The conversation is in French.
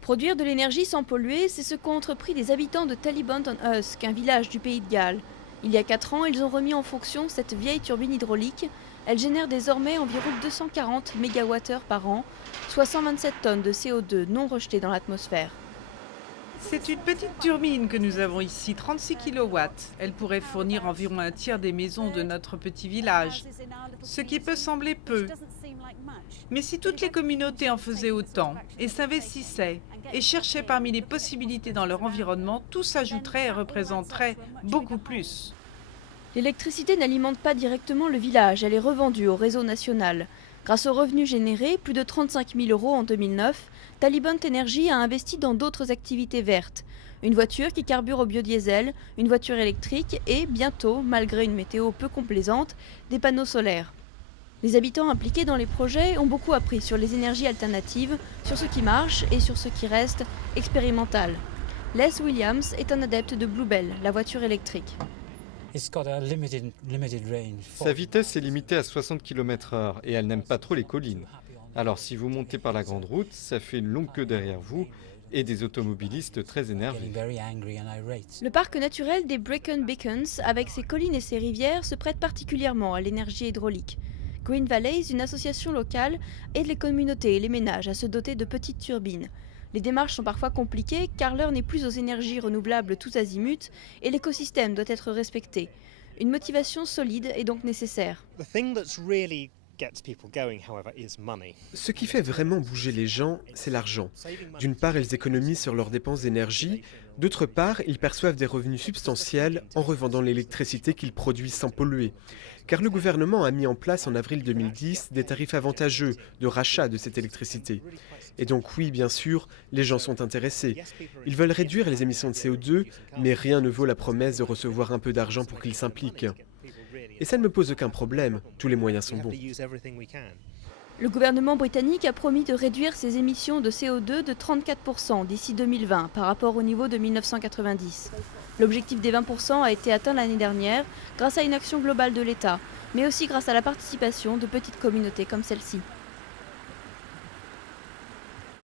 Produire de l'énergie sans polluer, c'est ce qu'ont entrepris les habitants de Talybont-on-Usk, un village du pays de Galles. Il y a 4 ans, ils ont remis en fonction cette vieille turbine hydraulique. Elle génère désormais environ 240 MWh par an, soit 127 tonnes de CO2 non rejetées dans l'atmosphère. C'est une petite turbine que nous avons ici, 36 kW. Elle pourrait fournir environ un tiers des maisons de notre petit village, ce qui peut sembler peu. Mais si toutes les communautés en faisaient autant et s'investissaient et cherchaient parmi les possibilités dans leur environnement, tout s'ajouterait et représenterait beaucoup plus. L'électricité n'alimente pas directement le village, elle est revendue au réseau national. Grâce aux revenus générés, plus de 35 000 € en 2009, Talybont Energy a investi dans d'autres activités vertes. Une voiture qui carbure au biodiesel, une voiture électrique et, bientôt, malgré une météo peu complaisante, des panneaux solaires. Les habitants impliqués dans les projets ont beaucoup appris sur les énergies alternatives, sur ce qui marche et sur ce qui reste expérimental. Les Williams est un adepte de Bluebell, la voiture électrique. Sa vitesse est limitée à 60 km/h et elle n'aime pas trop les collines. Alors si vous montez par la grande route, ça fait une longue queue derrière vous et des automobilistes très énervés. Le parc naturel des Brecon Beacons, avec ses collines et ses rivières, se prête particulièrement à l'énergie hydraulique. Green Valleys, une association locale, aide les communautés et les ménages à se doter de petites turbines. Les démarches sont parfois compliquées car l'heure n'est plus aux énergies renouvelables tous azimuts et l'écosystème doit être respecté. Une motivation solide est donc nécessaire. Ce qui fait vraiment bouger les gens, c'est l'argent. D'une part, ils économisent sur leurs dépenses d'énergie. D'autre part, ils perçoivent des revenus substantiels en revendant l'électricité qu'ils produisent sans polluer. Car le gouvernement a mis en place en avril 2010 des tarifs avantageux de rachat de cette électricité. Et donc oui, bien sûr, les gens sont intéressés. Ils veulent réduire les émissions de CO2, mais rien ne vaut la promesse de recevoir un peu d'argent pour qu'ils s'impliquent. Et ça ne me pose aucun problème, tous les moyens sont bons. Le gouvernement britannique a promis de réduire ses émissions de CO2 de 34% d'ici 2020 par rapport au niveau de 1990. L'objectif des 20% a été atteint l'année dernière grâce à une action globale de l'État, mais aussi grâce à la participation de petites communautés comme celle-ci.